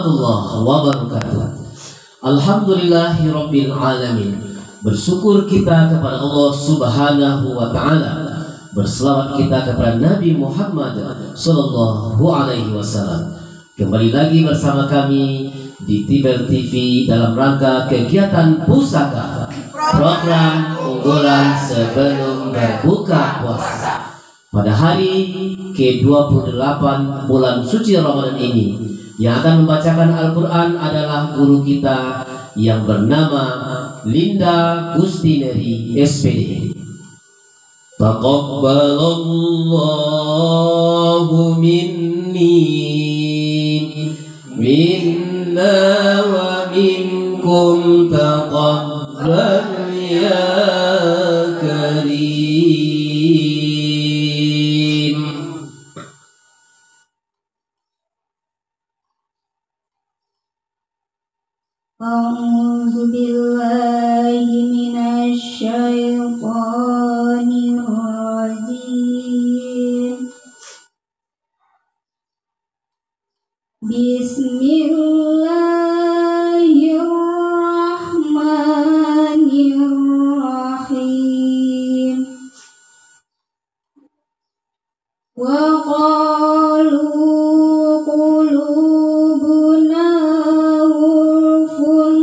warahmatullahi wabarakatuh. Alhamdulillahirabbil alamin. Bersyukur kita kepada Allah Subhanahu wa taala. Berselawat kita kepada Nabi Muhammad sallallahu alaihi wasallam. Kembali lagi bersama kami di Tibel TV dalam rangka kegiatan pusaka program unggulan sebelum berbuka puasa. Pada hari ke-28 bulan suci Ramadan ini, yang akan membacakan Al-Quran adalah guru kita yang bernama Linda Gustineri SPD. Taqabbalallahu minna wa minkum taqabbal ya karim. A'udzu billahi minasy syaithanir rajim. Bismillahirrahmanirrahim. Wa qalu qulubuna ghulfun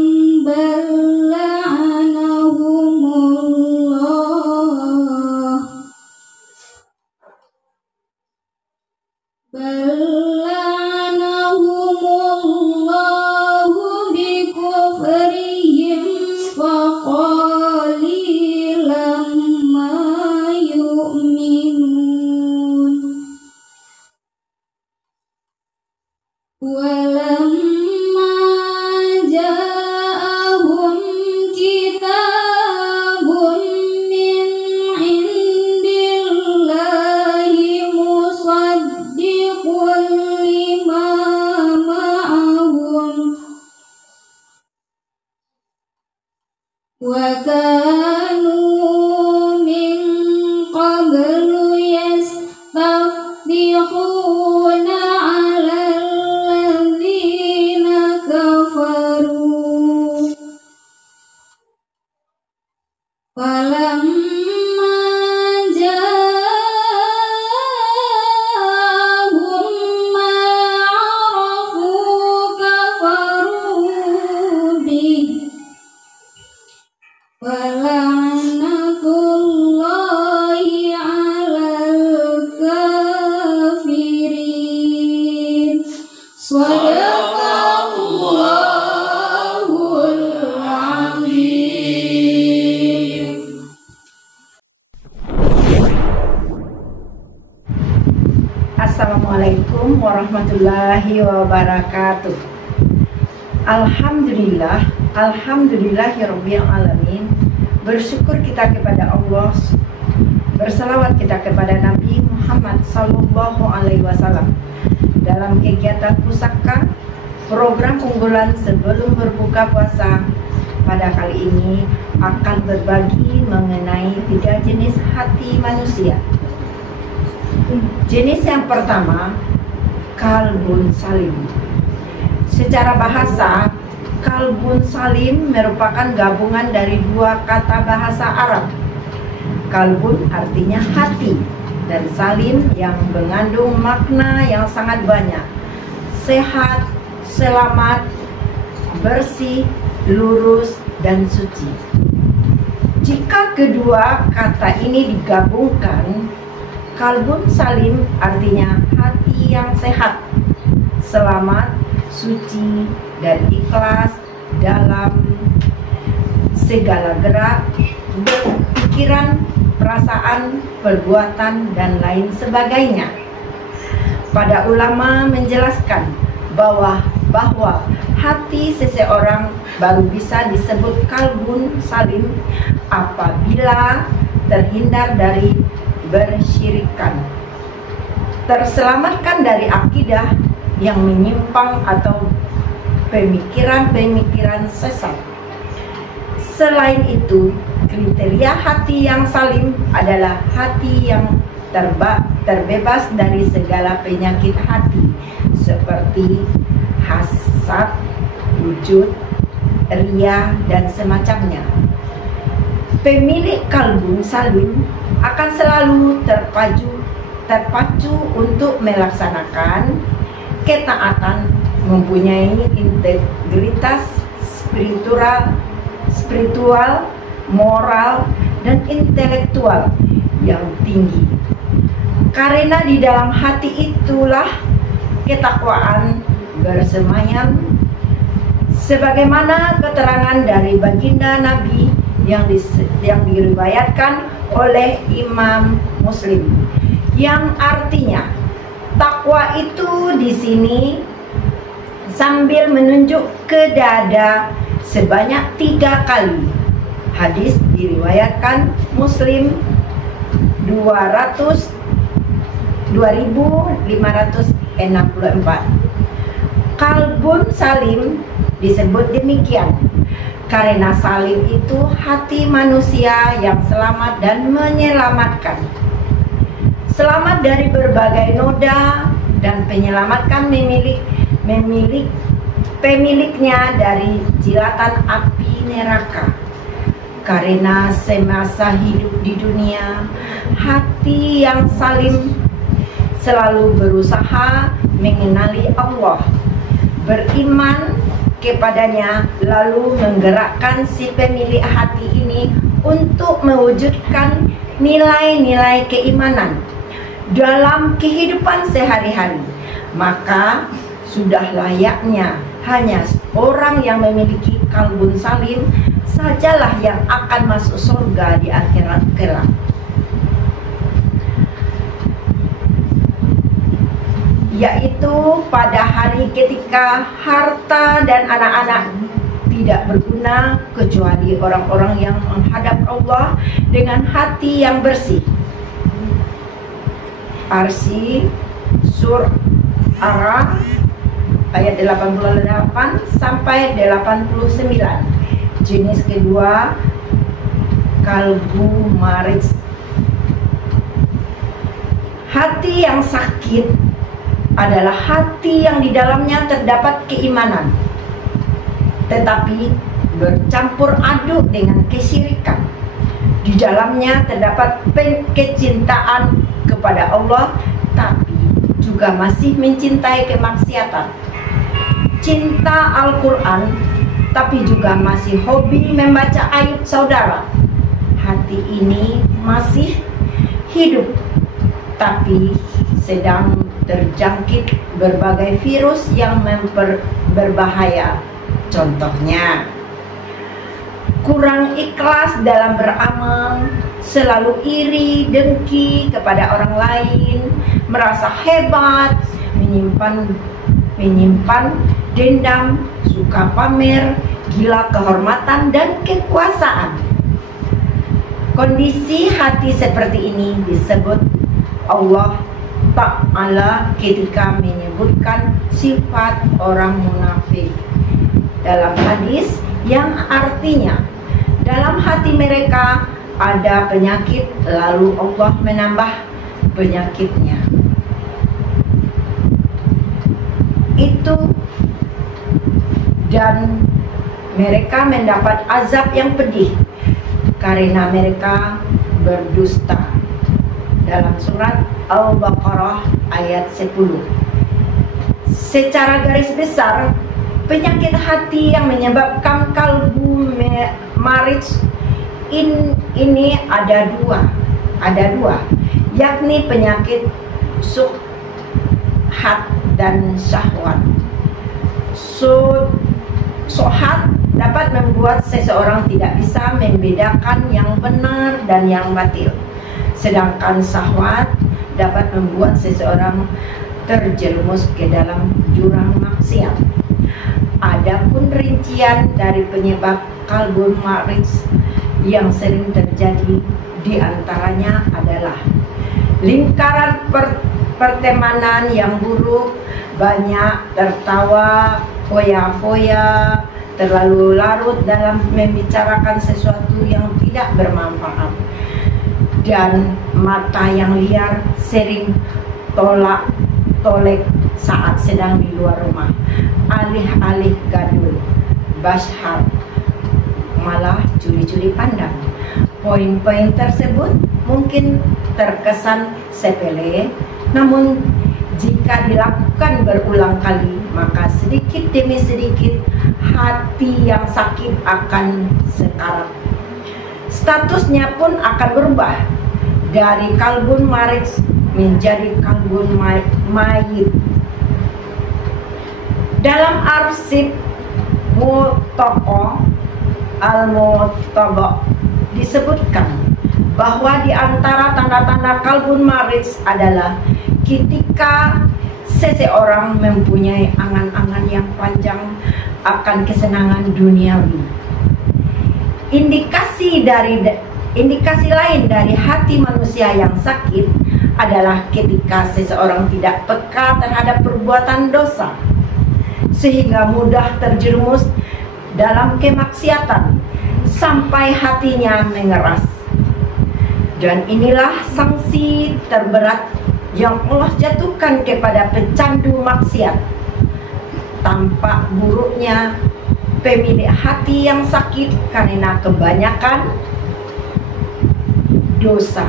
bal la'anahumullah bikufrihim faqalilan ma yu'minun. Walamma ja'ahum kitabun min indillahi musaddiqun lima ma'ahum wa kanu min qablu yastaftihuna 'alal ladzina kafaru falamma ja'ahum ma 'arafu kafaru bih wala'natullahi 'alal kafirin. Shadaqallahul azim. Assalamualaikum warahmatullahi wabarakatuh. Alhamdulillah, alhamdulillahirabbil alamin. Bersyukur kita kepada Allah, bersalawat kita kepada Nabi Muhammad sallallahu alaihi wasallam. Dalam kegiatan pusaka program unggulan sebelum berbuka puasa, pada kali ini akan berbagi mengenai 3 jenis hati manusia. Jenis yang pertama, kalbun salim. Secara bahasa, kalbun salim merupakan gabungan dari 2 kata bahasa Arab. Kalbun artinya hati, dan salim yang mengandung makna yang sangat banyak: sehat, selamat, bersih, lurus, dan suci. Jika kedua kata ini digabungkan, kalbun salim artinya hati yang sehat, selamat, suci, dan ikhlas dalam segala gerak, pikiran, perasaan, perbuatan, dan lain sebagainya. Para ulama menjelaskan bahwa hati seseorang baru bisa disebut kalbun salim apabila terhindar dari bersyirikan, terselamatkan dari akidah yang menyimpang atau pemikiran-pemikiran sesat. Selain itu, kriteria hati yang salim adalah hati yang terbebas dari segala penyakit hati seperti hasad, wujud, ria, dan semacamnya. Pemilik kalbun salim akan selalu terpacu untuk melaksanakan ketaatan, mempunyai integritas spiritual, moral, dan intelektual yang tinggi. Karena di dalam hati itulah ketakwaan bersemayam, sebagaimana keterangan dari baginda Nabi yang diriwayatkan oleh Imam Muslim, yang artinya takwa itu di sini sambil menunjuk ke dada sebanyak 3 kali. Hadis diriwayatkan Muslim 2564. Kalbun salim disebut demikian karena salim itu hati manusia yang selamat dan menyelamatkan. Selamat dari berbagai noda dan menyelamatkan pemiliknya dari jilatan api neraka. Karena semasa hidup di dunia, hati yang salim selalu berusaha mengenali Allah, beriman kepadanya, lalu menggerakkan si pemilik hati ini untuk mewujudkan nilai-nilai keimanan dalam kehidupan sehari-hari. Maka sudah layaknya hanya orang yang memiliki kalbun salim sajalah yang akan masuk surga di akhirat kelak. Yaitu pada hari ketika harta dan anak-anak tidak berguna kecuali orang-orang yang menghadap Allah dengan hati yang bersih. Arsi Surah Ar-Ra'd ayat 88 sampai 89. Jenis kedua, kalbu marij. Hati yang sakit adalah hati yang di dalamnya terdapat keimanan, tetapi bercampur aduk dengan kesyirikan. Di dalamnya terdapat kecintaan kepada Allah, tapi juga masih mencintai kemaksiatan. Cinta Al-Quran, tapi juga masih hobi membaca aib saudara. Hati ini masih hidup, tapi sedang terjangkit berbagai virus yang berbahaya. Contohnya, kurang ikhlas dalam beramal, selalu iri, dengki kepada orang lain, merasa hebat, menyimpan dendam, suka pamer, gila kehormatan dan kekuasaan. Kondisi hati seperti ini disebut Allah Ta'ala ketika menyebutkan sifat orang munafik dalam hadis yang artinya dalam hati mereka ada penyakit, lalu Allah menambah penyakitnya. Itu dan mereka mendapat azab yang pedih karena mereka berdusta. Dalam surat Al-Baqarah ayat 10. Secara garis besar, penyakit hati yang menyebabkan kalbu marij ini ada dua, yakni penyakit syubhat dan syahwat. Syubhat dapat membuat seseorang tidak bisa membedakan yang benar dan yang batil, sedangkan syahwat dapat membuat seseorang terjerumus ke dalam jurang maksiat. Adapun rincian dari penyebab kalbun marij yang sering terjadi di antaranya adalah lingkaran pertemanan yang buruk, banyak tertawa, foya-foya, terlalu larut dalam membicarakan sesuatu yang tidak bermanfaat, dan mata yang liar, sering tolak-tolek saat sedang di luar rumah. alih-alih gadul, bashar, malah curi-curi pandang. Poin-poin tersebut mungkin terkesan sepele, namun jika dilakukan berulang kali, maka sedikit demi sedikit hati yang sakit akan sekarat. Statusnya pun akan berubah dari kalbun marid menjadi kalbun mayit. Dalam arsip Mutoko Al-Mutaba disebutkan bahwa di antara tanda-tanda kalbun marid adalah ketika seseorang mempunyai angan-angan yang panjang akan kesenangan duniawi. Indikasi lain dari hati manusia yang sakit adalah ketika seseorang tidak peka terhadap perbuatan dosa, sehingga mudah terjerumus dalam kemaksiatan sampai hatinya mengeras. Dan inilah sanksi terberat yang Allah jatuhkan kepada pecandu maksiat. Tampak buruknya pemilik hati yang sakit karena kebanyakan dosa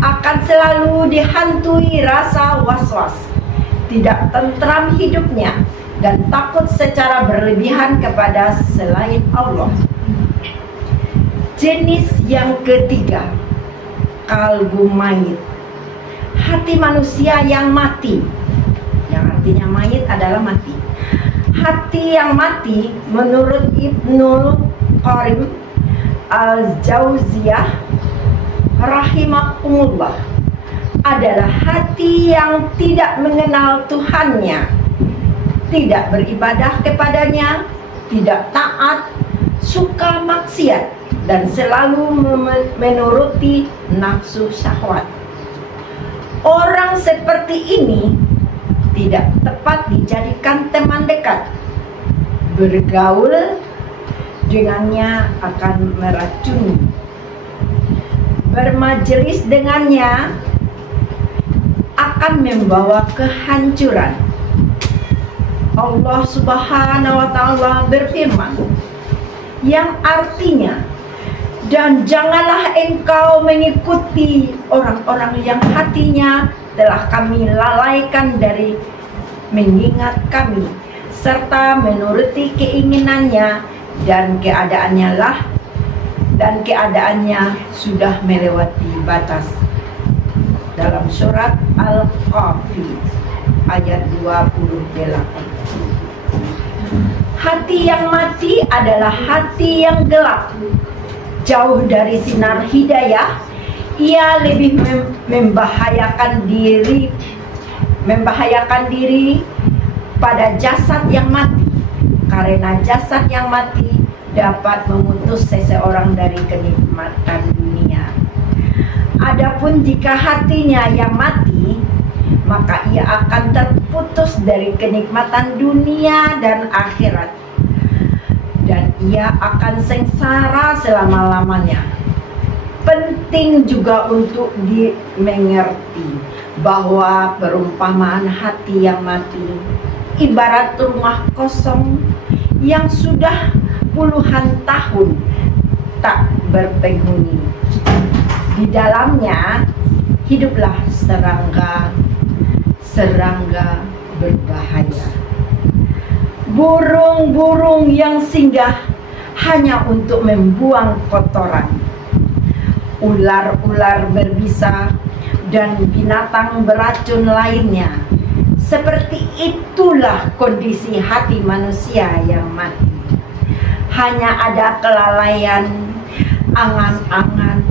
akan selalu dihantui rasa was-was, tidak tentram hidupnya, dan takut secara berlebihan kepada selain Allah. Jenis yang ketiga, kalbu mayit, hati manusia yang mati, yang artinya mayit adalah mati. Hati yang mati menurut Ibnul Qayyim Al-Jauziyah rahimahumullah adalah hati yang tidak mengenal Tuhannya, tidak beribadah kepadanya, tidak taat, suka maksiat, dan selalu menuruti nafsu syahwat. Orang seperti ini tidak tepat dijadikan teman dekat. Bergaul dengannya akan meracuni. Bermajelis dengannya akan membawa kehancuran. Allah Subhanahu wa Ta'ala berfirman, yang artinya, dan janganlah engkau mengikuti orang-orang yang hatinya telah kami lalaikan dari mengingat kami, serta menuruti keinginannya, dan keadaannya sudah melewati batas. Dalam surat Al-Kahfi ayat 28. Hati yang mati adalah hati yang gelap, jauh dari sinar hidayah. Ia lebih membahayakan diri pada jasad yang mati, karena jasad yang mati dapat memutus seseorang dari kenikmatan dunia. Adapun jika hatinya yang mati, maka ia akan terputus dari kenikmatan dunia dan akhirat, dan ia akan sengsara selama-lamanya. Penting juga untuk dimengerti bahwa perumpamaan hati yang mati ibarat rumah kosong yang sudah puluhan tahun tak berpenghuni. Di dalamnya hiduplah serangga berbahaya, burung-burung yang singgah hanya untuk membuang kotoran, ular-ular berbisa, dan binatang beracun lainnya. Seperti itulah kondisi hati manusia yang mati. Hanya ada kelalaian, angan-angan,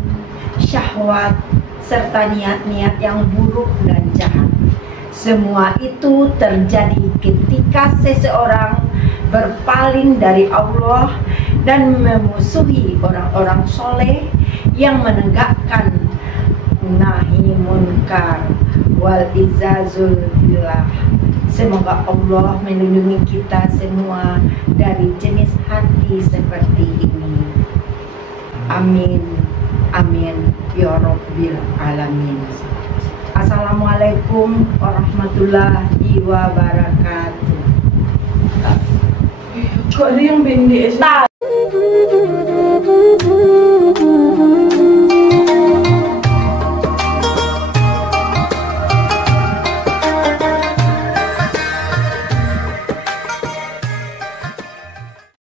syahwat, serta niat-niat yang buruk dan jahat. Semua itu terjadi ketika seseorang berpaling dari Allah dan memusuhi orang-orang soleh yang menegakkan nahi munkar wal izazul billah. Semoga Allah melindungi kita semua dari jenis hati seperti ini. Amin, amin, ya Rabbil alamin. Assalamualaikum warahmatullahi wabarakatuh. Kok ada yang pendek sih?